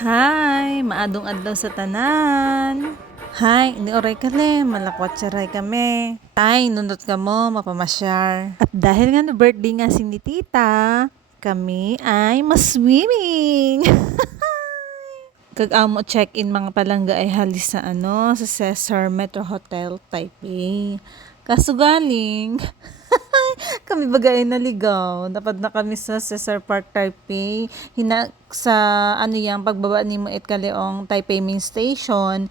Hi, maadong adlaw sa tanan. Hi, ini oray kali, malakwatsaray kami. Tay, nundot ka mo, mapamasyar. At dahil nga na birthday nga si ni tita, kami ay mas-swimming. Kag amo check-in mga palangga ay halis sa sa Cesar Metro Hotel, Taipei. Kaso galing, kami bagay naligaw. Napad na kami sa Cesar Park, Taipei. Sa pagbaba ni mo it kaliong Taipei Main Station.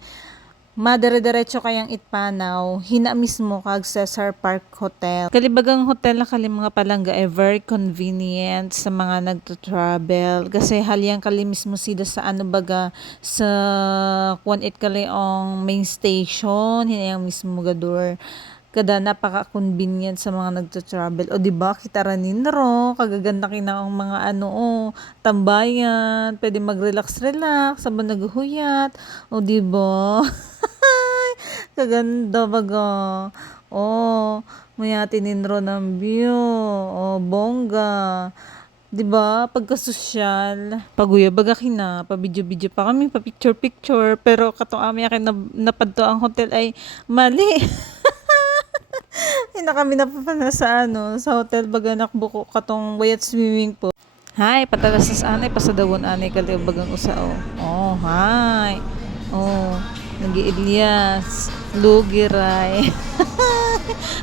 Madere-derecho kayang itpanaw, hina mismo kag Cesar Park Hotel. Kalibagang hotel na kali mga palangga ay very convenient sa mga nagto-travel. Kasi halyang kali mismo sida sa sa kwan it kaliong main station, hinayang mismo gadur kada napaka-convenient sa mga nagto-travel. O di ba kita ranin ro, kagaganda kina ang mga tambayan, pwede mag-relax-relax sabang naghuyat. O di ba? Kaganda baga. Oh, maya tininro ng view. Oh, bongga. 'Di ba? Pagka-sosyal, paguya baga kina, pa video-video pa kami, pa picture-picture, pero katong ami akin na napadto ang hotel ay mali. Hindi na kami napapana sa hotel baga nakbuko katong wayat swimming pool. Hi, patalas sa anay, pasadawon anay kali bagang usao. Oh, hi. Oh, nag-Ilyas, Lugiray.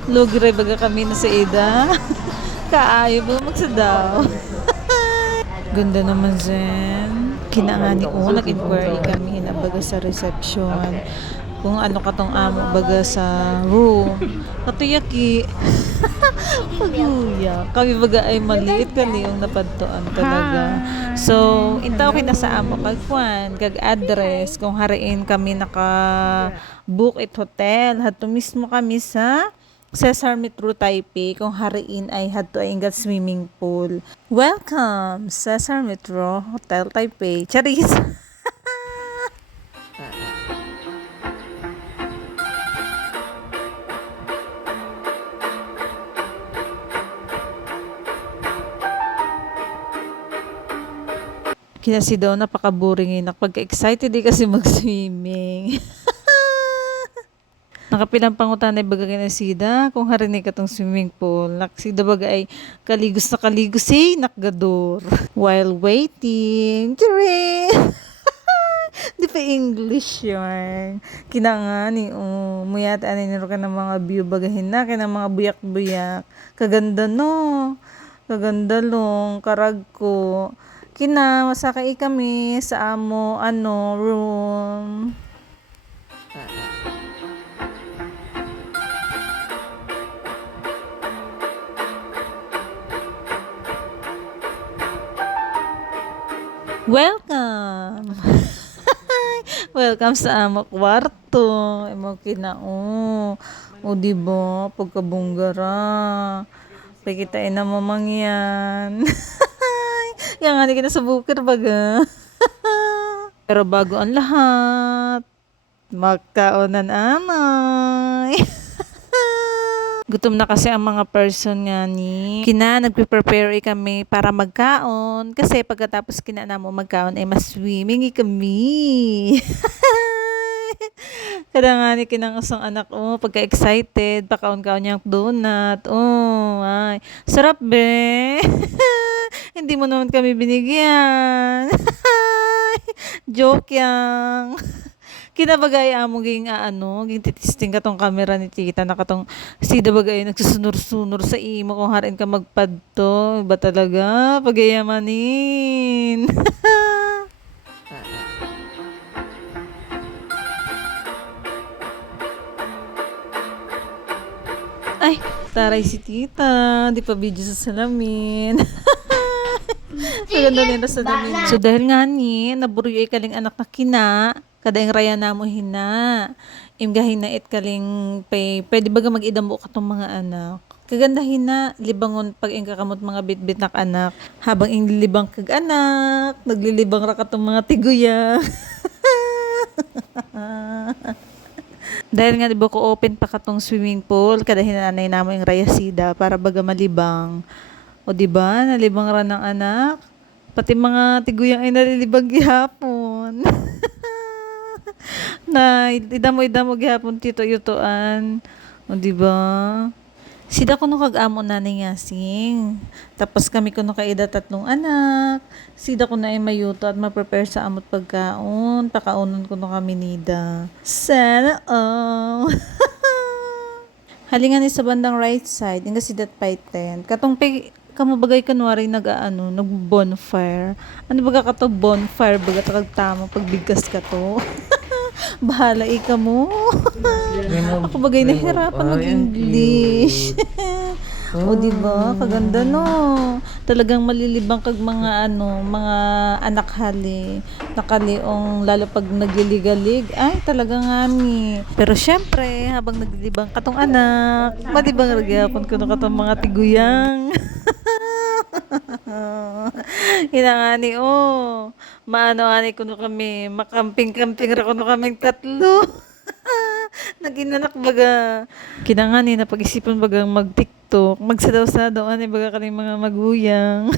Lugiray baga kami na sa ida. Kaayo ba magsadaw? Ganda naman Zen. Kinangani ko, nag-inquiry kami hinabaga sa reception. Kung ano katong amo baga sa room. Katuyaki. Paguya. Kami baga ay maliit kani yung napadtoan talaga. So, intaw kita sa amo kag kwan, kag address kung hariin kami naka book it hotel. Hadto mismo kami sa Cesar Metro Taipei kung hariin ay hadto ay ingat swimming pool. Welcome Cesar Metro Hotel Taipei. Charis. Kinasi daw napaka-boring pagka-excited kasi mag-swimming. Nakapilang pangutan ay baga kinasida kung harinig ka tong swimming pool. Naksida baga ay kaligos na kaligos nakgador. While waiting, tiri! Di pa English yun. Kinangani, muyat ani niro ka ng mga view bagahin na, kaya ng mga buyak-buyak. Kaganda no. Kaganda long, karag ko. Kina, masakay kami sa amo, room. Welcome! Welcome sa amo kwarto. Imo kina, o diba, pagkabunggara. Pakitain na mamangyan. Yang nga kita sa bukir baga. Pero bago ang lahat, magkaonan anay. Gutom na kasi ang mga person nga ni. Kina, nagpe-prepare kami para magkaon. Kasi pagkatapos kina na mo magkaon ay mas swimming kami. Kada nga ni kinang asang anak, pagka-excited, pakaon-kaon niyang donut. Ay, sarap be. Hindi mo naman kami binigyan. Joke yang. Kinabagay amo ging ging titisting katong camera ni tita na katong sida bagay nagsusunor-sunor sa imo kung harin ka magpadto. Ba talaga? Pagayamanin. Ay, taray si tita. Di pa video sa salamin. Maganda nila sa salamin. So dahil nga ni, naburuyo ay kaling anak na kina, kadayang raya na mo hina. Imgahin na it kaling pwede baga mag-idambo ka tong mga anak. Kaganda hina, libangon pag ing kakamot mga bitbit nak anak. Habang ing libang kag anak, naglilibang ra ka tong mga tiguya. Dahil nga diba ko open pa katong swimming pool, kada hinanay namo yung rayasida para baga malibang. O diba, nalibang ra ng anak. Pati mga tiguyang ay nalilibang gihapon. Na idamo gyapon tito yutuan. O di ba? Sida ko no kag-amo na ni ngasing. Tapos kami ko no kaida tatlong anak. Sida ko na ay mayuto at ma-prepare sa amot pagkaon. Pakaunon ko no kami nida. Sana all. Halingan ni sa bandang right side, nga si that paiten. Katong kamabagay kanwari nag bonfire. Ano baga ka to bonfire baga takag tama pagbigkas ka to. Bahala ika mo. Ako bagay nahirapan mag-English. O di ba? Kaganda no. Talagang malilibang kag mga mga anak hali. Nakaliong lalo pag nagliligalig. Ay, talaga nga ni. Pero syempre, habang naglilibang katong anak, malibang ragyapon ko no katong mga tiguyang. Hinangani maano ani kuno kami makamping-kamping ra kuno kaming tatlo. Naginanak baga kinangani na pag-isipan baga mag-TikTok magsadaw-sadaw ani baga kaning mga maguyang.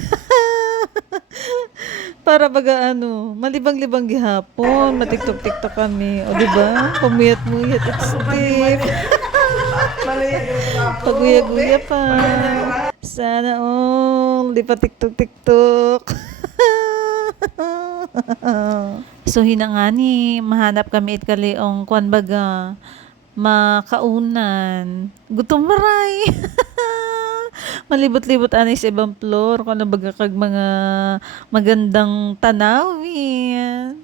Para baga malibang-libang gihapon matiktok-tiktok kami o di ba pamuyat-muyat at step. Paguya-guya pa. Sana di pa TikTok. So hinangani mahanap kami it kaliong kwan baga makaunan. Gutom maray. Malibot-libot ani sa ibang floor kung baga kag mga magandang tanawin.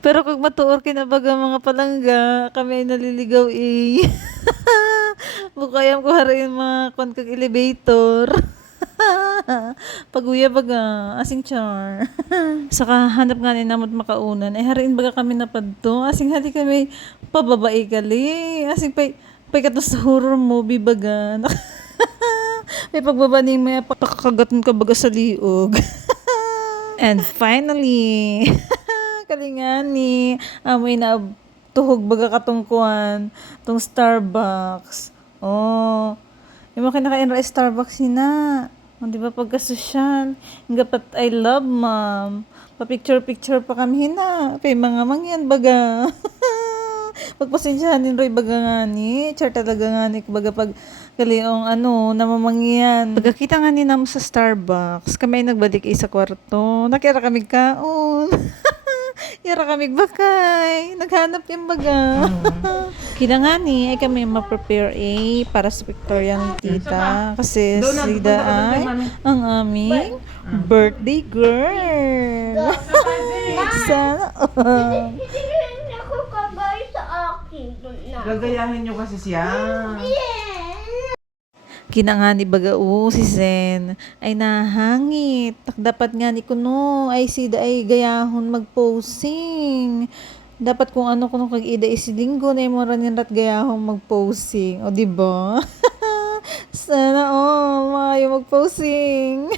Pero kag matuor kinabaga mga palangga, kami ay naliligaw Bukayam ko harin mga kwan kag elevator. Paguya baga, asing char. Saka hanap nga ni namot makaunan. Ay harin baga kami napadto. Asing hali kami pababae kali. Asing pay kato sa horror movie baga. May pagbaba ni may pakakagaton ka baga sa liog. And finally, kalingani, amoy na tuhog baga katungkuan, tong Starbucks. Yung mga kinakain ra Starbucks na. Di ba pagka-social, hingga pat I love mom. Pa-picture pa kami hina. Pay mga mangyan baga. Pagpasensyahan din Roy baga nga ni. Char talaga nga ni baga pag kaliong namamangyan. Pagkakita nga ni namo sa Starbucks, kami ay nagbalik sa kwarto. Nakira kami kaon. Yara kami bakay. Naghanap yung baga. Kinangani ay kami ma-prepare para sa Victoria ni tita. Kasi sida ay ang aming birthday girl. Sana Hindi ako kagay sa akin. Gagayahin nyo kasi siya. Kinangani baga si Zen ay nahangit. Dapat nga ni kuno ay sida ay gayahon mag-posing. Dapat kung kuno kag ida isilinggo na mo ranin rat gayahon mag-posing. O di ba? Sana maayo mag-posing.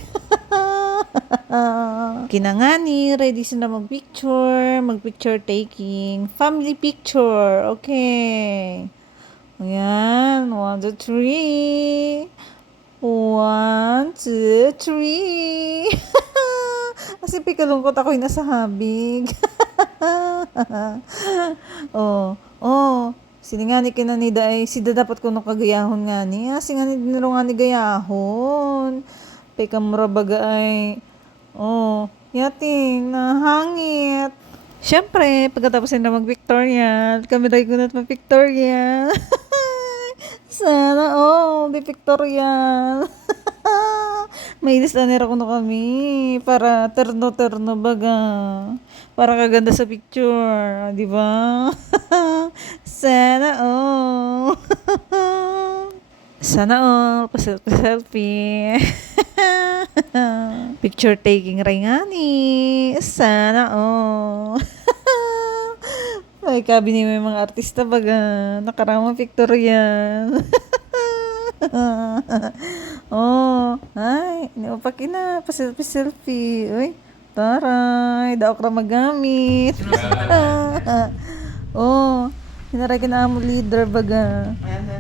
Kinangani ready sila mag-picture taking, family picture. Okay. Ayan, 1, 2, 3. 1, 2, 3. Kasi pikalungkot ako nasa habig. Sini nga ni kinanida ay sida dapat ko nung kagayahon nga ni. Kasi nga ni diniro nga ni gayahon. Pekamura baga ay, yating, nahangit. Siyempre, pagkatapos na mag-Victoria, kami rin ko na mag-Victoria. Sana, di Victoria. May listaner ako na kami para terno-terno baga. Para kaganda sa picture, di ba? Sana, Sana pa-selfie. Picture taking rin nga ni. Sana May kabi ni may mga artista baga. Nakaramang Victorian. Ay, iniupak na. Pa-selfie. Uy, taray. Daok ra magamit. Hinaray ka na mo leader baga.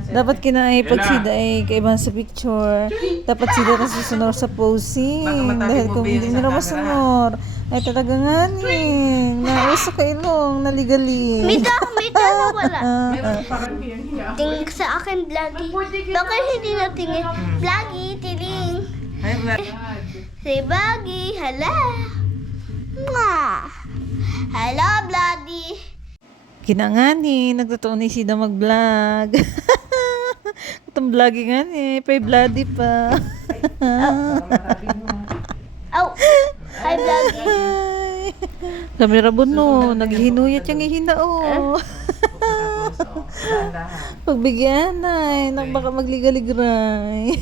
Dapat kinaay pag sida ay kaibahan sa picture. Dapat sida na susunod sa posing. Dahil kung hindi nila masunod, Ay, talaga nga ni. Nauso ka ilong, naligali. May na wala. Meron parang hiyang-hiya. Tingin sa akin, Vloggy. Bakit hindi na tingin? Vloggy, tiling. Ay, Vlad. Say Vloggy, hala. Mwah. Hello, Vloggy. Kinangani, nagtotoo ni Sida mag-vlog. Itong vlogging nga ni, pay bloody pa. Oh, hi, Vloggy. Ay. Kamera no, naghihinuyat yung ihinao. Pagbigyan ay, baka magligaligray.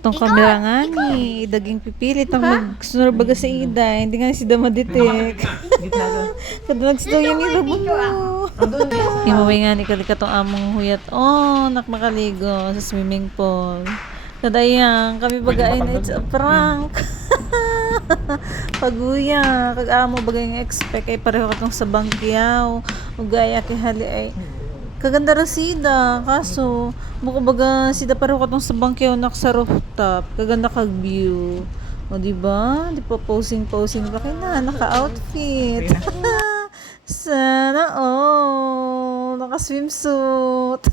Itong kamera nga ni, daging pipilit ang magsunod baga sa ida, hindi nga si Damaditek. Gitna ka. Kada nagsidaw yung irabon mo. Imaway nga ni kalika tong among huyat. Oh, nakmakaligo sa swimming pool. Kadayang, kami bagay na it's a prank. Paguya, kag-amo bagay nga expect ay pareho katong sa bangkiyaw. Ugaya kay hali ay kaganda ra sida, kaso muko baga sida pareho katong sa bangkiyaw nak sa rooftop. Kaganda kag view. O di ba? Di pa posing pa kay na naka-outfit. Sana naka-swimsuit.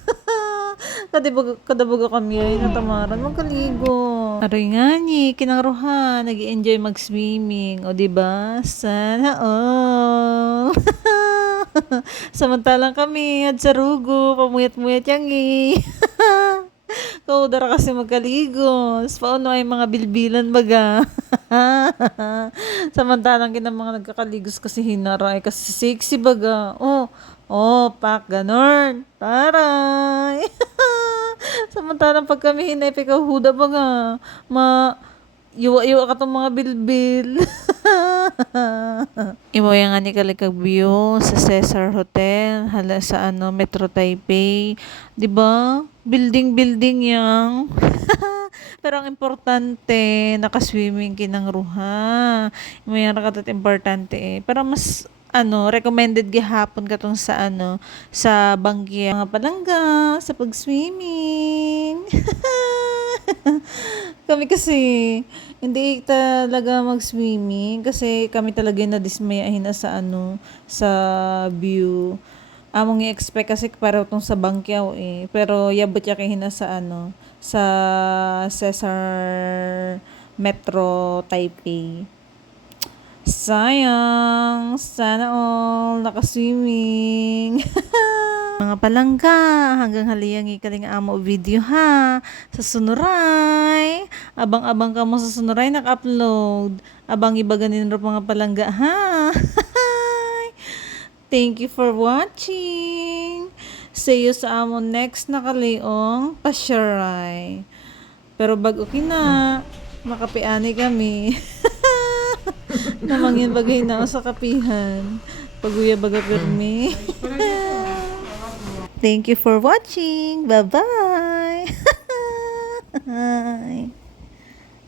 Kadabaga kami ay natamaran magkaligo. Aray nga ni, kinangruhan, nag-enjoy mag-swimming. O diba? Sana all. Samantalang kami at sa rugo, pamuyat-muyat yang Kaudara kasi magkaligo. Paano ay mga bilbilan baga. Samantalang kinang mga nagkakaligos kasi hinaray kasi sexy baga. Pak, ganon. Taray. Samantalang pag kami hinay, huda baga. Iwa-iwa ka tong mga bilbil. Iwaya nga ni kalikag view sa Cesar Hotel, hala sa Metro Taipei. 'Di ba? Building yang. Pero ang importante, naka-swimming kinangruha. Iwaya ra katat importante eh. Pero mas recommended gihapon katong sa sa bangkya mga palangga sa pag-swimming. Kami kasi hindi talaga mag-swimming kasi kami talaga na dismayahin na sa sa view. Among i-expect kasi para tong sa bangkyaw eh. Pero yabot ya kay hina sa sa Cesar Metro Taipei. Sayang, sana all naka-swimming. Mga palangga, hanggang haliyang ikaling amo video ha. Sa sunuray. Abang-abang ka mo sa sunuray nak-upload. Abang iba ganin ro mga palangga ha. Thank you for watching. See you sa amo next na kaliong pasyaray. Pero bago kina, makapiani kami. Namangin bagay na sa kapihan. Paguya baga pirmi. Thank you for watching. Bye-bye.